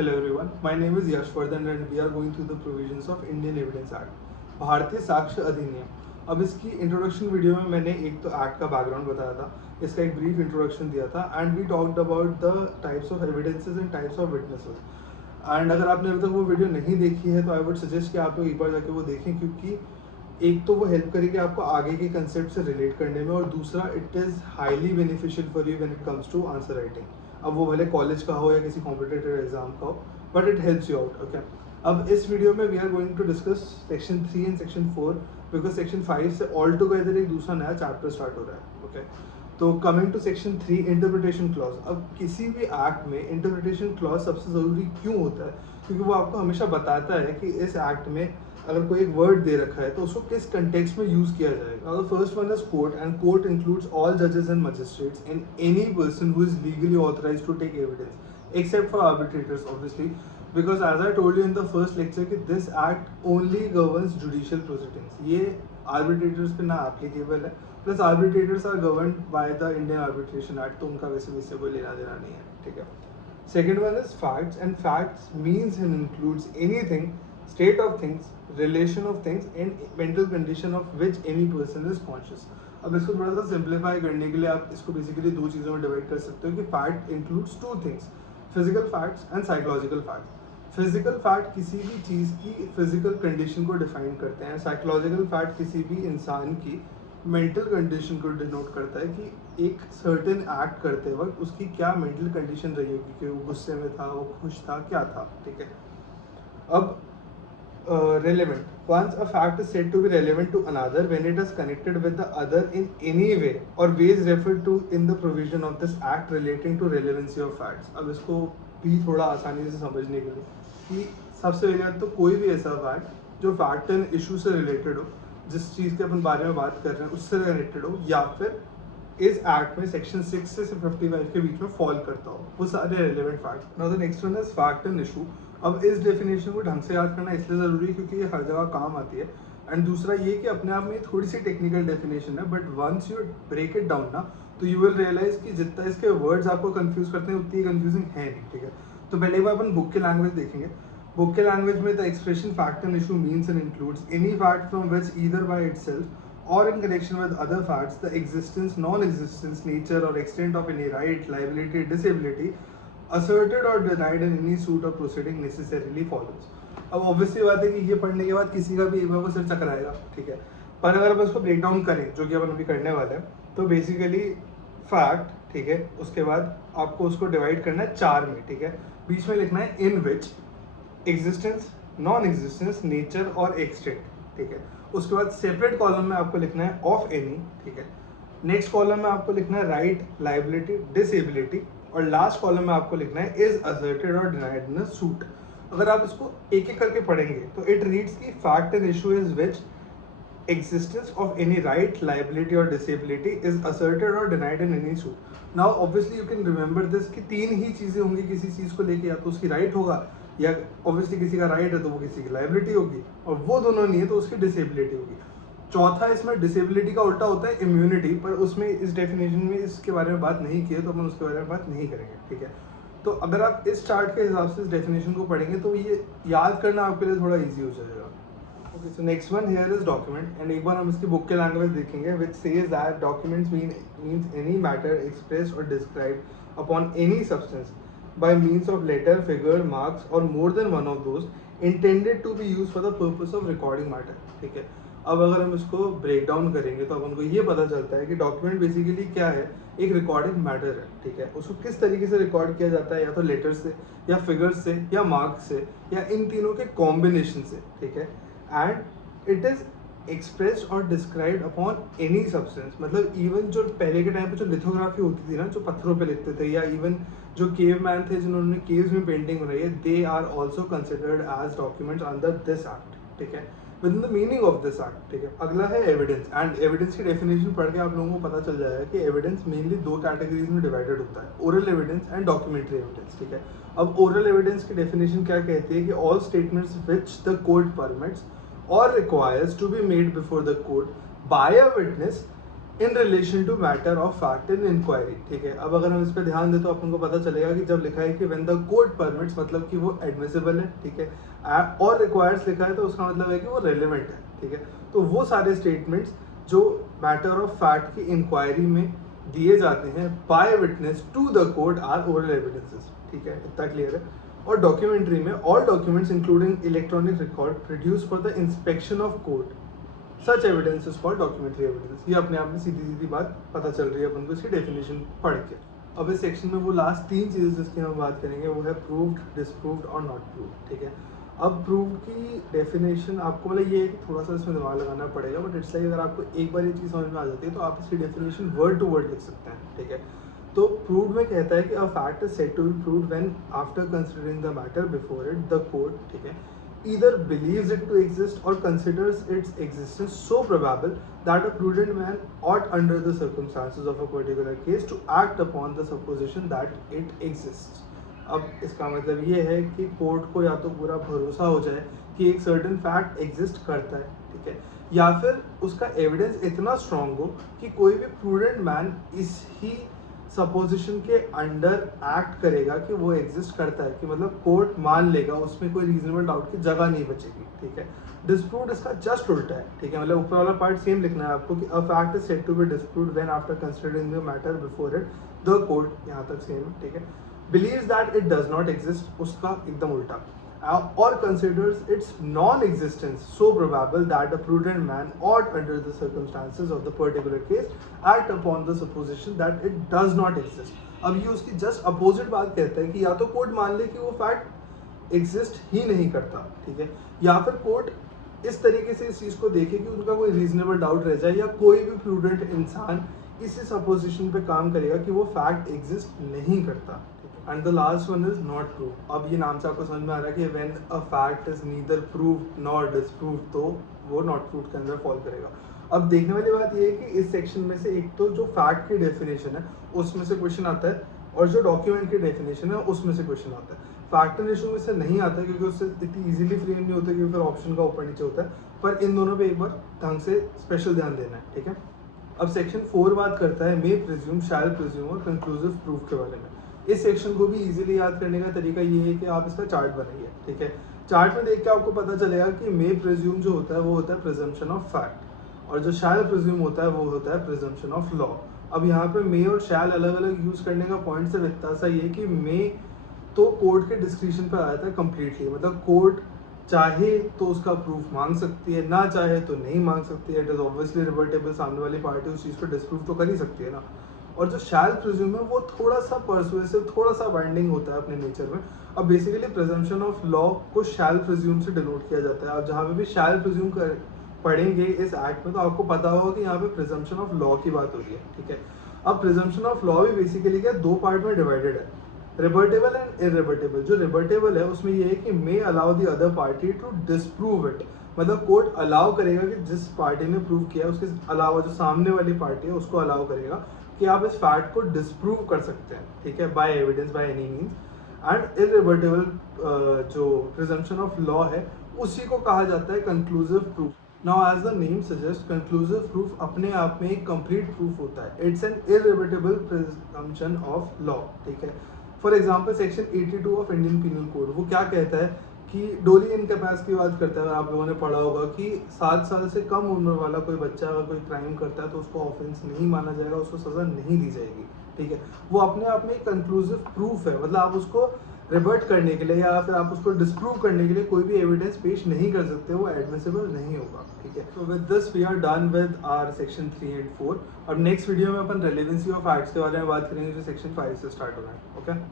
Hello everyone, my name is Yashvardhan and we are going through the provisions of Indian Evidence Act. भारतीय साक्ष्य अधिनियम। अब इसकी introduction video में मैंने एक तो एक्ट का बैकग्राउंड बताया था, इसका एक ब्रीफ इंट्रोडक्शन दिया था and we talked about the types of evidences and types of witnesses. And अगर आपने अभी तक वो वीडियो नहीं देखी है तो आई वुड सजेस्ट कि आप लोग एक बार जाके वो देखें, क्योंकि एक तो वो हेल्प करेगी आपको आगे के कंसेप्ट से रिलेट करने में, और दूसरा it is highly beneficial for you when it comes to answer writing. अब वो भले कॉलेज का हो या किसी कॉम्पिटेटिव एग्जाम का हो, but it helps you out. Okay, अब इस वीडियो में we are going to discuss section 3 and section 4, because section 5 से ऑल टुगेदर एक दूसरा नया चैप्टर स्टार्ट हो रहा है। ओके, तो coming to section 3, interpretation clause. अब किसी भी एक्ट में इंटरप्रिटेशन क्लॉज सबसे ज़रूरी क्यों होता है? क्योंकि वो आपको हमेशा बताता है कि इस एक्ट में अगर कोई एक वर्ड दे रखा है तो उसको किस कंटेक्स्ट में यूज किया जाएगा। The first one is court, and court includes all जजेस and magistrates and any person who is legally authorised to take evidence except for arbitrators obviously, because as I told you in the first lecture कि this act only governs judicial proceedings. ये arbitrators पे ना applicable है, plus arbitrators are govern by the Indian arbitration act, तो उनका वैसे भी इससे कोई लेना देना नहीं है। ठीक है, second one is facts, and facts means and includes anything, state of things, relation of things and mental condition of which any person is conscious। अब इसको थोड़ा सा सिंप्लीफाई करने के लिए आप इसको बेसिकली दो चीज़ों में डिवाइड कर सकते हो कि fact includes two things, physical facts and psychological facts. Physical fact किसी भी चीज़ की फिजिकल कंडीशन को डिफाइन करते हैं, साइकोलॉजिकल फैक्ट किसी भी इंसान की मेंटल कंडीशन को डिनोट करता है कि एक सर्टेन एक्ट करते वक्त उसकी क्या मेंटल कंडीशन रही होगी, कि वो गुस्से में था, वो खुश था, क्या था। ठीक है, अब relevant, once a fact is said to be relevant to another when it is connected with the other in any way or ways referred to in the provision of this act relating to relevancy of facts। अब इसको भी थोड़ा आसानी से समझने के लिए कि सबसे पहले तो कोई भी ऐसा फैक्ट जो फैक्ट एंड इशू से रिलेटेड हो, जिस चीज़ के अपन बारे में बात कर रहे हैं उससे कनेक्टेड हो, या फिर इस एक्ट में सेक्शन 6 से 55 के बीच में फॉल करता हो, वो सारे relevant fact. Now the next one is fact and issue. अब इस डेफिनेशन को ढंग से याद करना इसलिए ज़रूरी है क्योंकि ये हर जगह काम आती है, एंड दूसरा ये कि अपने आप में थोड़ी सी टेक्निकल डेफिनेशन है, but once you break it down ना तो यू विल रियलाइज कि जितना इसके वर्ड्स आपको कंफ्यूज करते हैं उतनी कंफ्यूजिंग है नहीं। ठीक है, तो पहले एक बार अपन बुक की लैंग्वेज देखेंगे। बुक के लैंग्वेज में the expression fact and issue means and includes any fact from which either by itself or in connection with other facts, the existence, non-existence, nature or extent of any right, liability, disability asserted or denied in any suit or proceeding necessarily follows। अब obviously बात है कि ये पढ़ने के बाद किसी का भी एक बार वो सिर चकराएगा। ठीक है, पर अगर हम उसको ब्रेक डाउन करें, जो कि अपन अभी करने वाले हैं, तो बेसिकली फैक्ट, ठीक है, उसके बाद आपको उसको डिवाइड करना है 4 में। ठीक है, बीच में लिखना है इन विच, एग्जिस्टेंस, नॉन एग्जिस्टेंस, नेचर और एक्सटेंट। ठीक है, उसके बाद सेपरेट कॉलम में आपको लिखना है ऑफ एनी। ठीक है, नेक्स्ट कॉलम में आपको लिखना है राइट, लाइबिलिटी, डिसेबिलिटी, और लास्ट कॉलम में आपको लिखना है इज असर्टेड और डिनाइड इन अ सूट। अगर आप इसको एक एक करके पढ़ेंगे तो इट रीड्स की fact and issue is which existence of any right, liability or disability is asserted or denied in any suit। Now obviously you can remember this कि 3 ही चीज़ें होंगी किसी चीज़ को लेके, या तो उसकी राइट होगा, या ऑब्वियसली किसी का राइट है तो वो किसी की लाइबिलिटी होगी, और वो दोनों नहीं है तो उसकी डिसेबिलिटी होगी। चौथा इसमें डिसेबिलिटी का उल्टा होता है इम्यूनिटी, पर उसमें इस डेफिनेशन में इसके बारे में बात नहीं की है तो अपन उसके बारे में बात नहीं करेंगे। ठीक है, तो अगर आप इस चार्ट के हिसाब से इस डेफिनेशन को पढ़ेंगे तो ये याद करना आपके लिए थोड़ा ईजी हो जाएगा। Okay, so next one here is document, and एक बार हम इसकी बुक के लैंग्वेज देखेंगे which says that documents means any matter expressed or described upon any substance by means of letter, figure, marks or more than one of those intended to be used for the purpose of recording matter। ठीक है, अब अगर हम इसको break down करेंगे तो अपन को ये पता चलता है कि डॉक्यूमेंट बेसिकली क्या है, एक रिकॉर्डिंग मैटर है। ठीक है, उसको किस तरीके से रिकॉर्ड किया जाता है, या तो लेटर से, या फिगर्स से, या मार्क्स से, या इन तीनों के कॉम्बिनेशन से। ठीक है, एंड इट इज एक्सप्रेस्ड और डिस्क्राइब्ड अपॉन एनी सब्सटेंस। मतलब इवन जो पहले के टाइम पे जो लिथोग्राफी होती थी ना, जो पत्थरों पे लिखते थे, या इवन जो केव मैन थे जिन्होंने केव्स में पेंटिंग बनाई है, they are also considered as documents under this act. ठीक है, within the meaning of this act. ठीक है, अगला है एविडेंस, एंड एविडेंस की डेफिनेशन पढ़ के आप लोगों को पता चल जाएगा कि एविडेंस मेनली 2 कैटेगरीज में डिवाइडेड होता है, oral evidence and documentary evidence. ठीक है, अब ओरल एविडेंस की डेफिनेशन क्या कहती है कि all statements which the court permits or requires to be made before the court by a witness in relation to matter of fact in inquiry. ठीक है, अब अगर हम इस पर ध्यान दें तो अपन को पता चलेगा कि जब लिखा है कि व्हेन द कोर्ट परमिट्स, मतलब कि वो एडमिसिबल है, ठीक है, और रिक्वायर्स लिखा है तो उसका मतलब है कि वो रेलिवेंट है। ठीक है, तो वो सारे स्टेटमेंट्स जो मैटर ऑफ फैक्ट की इंक्वायरी में दिए जाते हैं by witness to the court are oral evidences. ठीक है, इतना क्लियर है। और डॉक्यूमेंट्री में all documents including electronic record produce for the inspection of court such evidence is called documentary evidence. ये अपने आप में सीधी सीधी बात पता चल रही है अपन को इसकी डेफिनेशन पढ़ के। अब इस सेक्शन में वो लास्ट 3 चीज़ें जिसकी हम बात करेंगे वो है प्रूव्ड, डिसप्रूव्ड और नॉट प्रूव्ड। ठीक है, अब प्रूव्ड की डेफिनेशन आपको मतलब ये है कि थोड़ा सा इसमें दिमाग लगाना पड़ेगा, बट इट्स लाइक अगर आपको एक बार ये चीज़ समझ में आ जाती है तो आप इसकी डेफिनेशन वर्ड टू वर्ड लिख सकते हैं। ठीक है, तो प्रूव्ड में कहता है कि a fact is said to be proved when after considering the matter before it the court, ठीक है, either believes it to exist or considers its existence so probable that a prudent man ought under the circumstances of a particular case to act upon the supposition that it exists। अब इसका मतलब ये है कि court को या तो पूरा भरोसा हो जाए कि एक सर्टेन फैक्ट एग्जिस्ट करता है, ठीक है, या फिर उसका एविडेंस इतना स्ट्रांग हो कि कोई भी प्रूडेंट मैन इस ही सपोजिशन के अंडर एक्ट करेगा कि वो एग्जिस्ट करता है, कि मतलब कोर्ट मान लेगा, उसमें कोई रीजनेबल डाउट की जगह नहीं बचेगी। ठीक है, डिस्प्रूव्ड इसका जस्ट उल्टा है। ठीक है, मतलब ऊपर वाला पार्ट सेम लिखना है आपको कि a fact is said to be disproved when after considering the matter before it the court, यहाँ तक सेम है। ठीक है, believes that it does not exist, उसका एकदम उल्टा, or considers its non-existence so probable that a prudent man ought under the circumstances of the particular case act upon the supposition that it does not exist। अब ये उसकी just opposite बात कहता है कि या तो कोर्ट मान ले कि वो फैक्ट एग्जिस्ट ही नहीं करता, ठीक है, या फिर कोर्ट इस तरीके से इस चीज को देखे कि उनका कोई रीजनेबल डाउट रह जाए या कोई भी प्रूडेंट इंसान इसी सपोजिशन पे काम करेगा कि वो फैक्ट एग्जिस्ट नहीं करता। And the last one is not prove. अब ये नाम से आपको समझ में आ रहा है कि when a fact is neither proved nor disproved तो वो नॉट प्रूव्ड के अंदर फॉल करेगा। अब देखने वाली बात ये है कि इस सेक्शन में से एक तो जो फैक्ट की डेफिनेशन है उसमें से क्वेश्चन आता है और जो डॉक्यूमेंट की डेफिनेशन है उसमें से क्वेश्चन आता है। फैक्ट एंड इशू में से नहीं आता क्योंकि उससे इतनी इजीली फ्रेम नहीं होता क्योंकि फिर ऑप्शन का ऊपर नीचे होता है, पर इन दोनों पे एक बार ढंग से स्पेशल ध्यान देना है। ठीक है, अब सेक्शन 4 बात करता है मे प्रिज्यूम, शैल प्रिज्यूम और कंक्लूसिव प्रूफ के बारे में। इस सेक्शन को भी इजीली याद करने का तरीका ये है कि आप इसका चार्ट बनाइए। ठीक है, चार्ट में देख के आपको पता चलेगा कि मे प्रिज्यूम जो होता है वो होता है प्रिजम्पशन ऑफ फैक्ट, और जो शैल प्रिज्यूम होता है वो होता है प्रिजम्पशन ऑफ लॉ। अब यहाँ पे मे और शैल अलग अलग यूज करने का पॉइंट सिर्फ इतना सा ये कि मे तो कोर्ट के डिस्क्रिप्शन पर आता है कम्प्लीटली, मतलब कोर्ट चाहे तो उसका प्रूफ मांग सकती है, ना चाहे तो नहीं मांग सकती है। इट इज ऑब्वियसली रिवर्टेबल, सामने वाली पार्टी उस चीज़ को डिस्प्रूव तो कर ही सकती है ना। और जो शैल प्रिज्यूम है वो थोड़ा सा परसुएसिव, थोड़ा सा बाइंडिंग होता है अपने नेचर में। अब बेसिकली प्रिजम्पशन ऑफ लॉ को शैल प्रिज्यूम से डिनोट किया जाता है। अब जहाँ पे भी शैल प्रिज्यूम कर पढ़ेंगे इस एक्ट में तो आपको पता होगा कि यहाँ पे प्रिजम्पशन ऑफ लॉ की बात हो रही है। ठीक है, अब प्रिजम्पशन ऑफ लॉ भी बेसिकली क्या 2 पार्ट में डिवाइडेड है, रिवर्टेबल एंड इरिवर्टेबल। जो रिवर्टेबल है उसमें ये है कि may allow the other party to disprove it, मतलब कोर्ट अलाउ करेगा कि जिस पार्टी ने प्रूव किया उसके अलावा जो सामने वाली पार्टी है उसको अलाउ करेगा कि आप इस फैक्ट को डिसप्रूव कर सकते हैं। ठीक है, by evidence, by any means. And irrebuttable जो प्रिजम्पशन ऑफ लॉ है उसी को कहा जाता है conclusive proof. Now as the name suggest, conclusive proof अपने आप में एक कंप्लीट प्रूफ होता है। It's an irrebuttable presumption of law. ठीक है, for example section 82 of Indian penal code वो क्या कहता है कि डोली इनकैपेसिटी की बात करता है। आप लोगों ने पढ़ा होगा कि 7 साल से कम उम्र वाला कोई बच्चा अगर कोई क्राइम करता है तो उसको ऑफेंस नहीं माना जाएगा, उसको सजा नहीं दी जाएगी। ठीक है, वो अपने आप में एक कंक्लूसिव प्रूफ है, मतलब आप उसको रिवर्ट करने के लिए या फिर आप उसको डिसप्रूव करने के लिए कोई भी एविडेंस पेश नहीं कर सकते, वो एडमिसिबल नहीं होगा। ठीक है, तो with this we are done with our section 3 and 4। और नेक्स्ट वीडियो में अपन रेलेवेंसी ऑफ एक्ट्स के बारे में बात करेंगे जो सेक्शन 5 से स्टार्ट हो रहा है। ओके।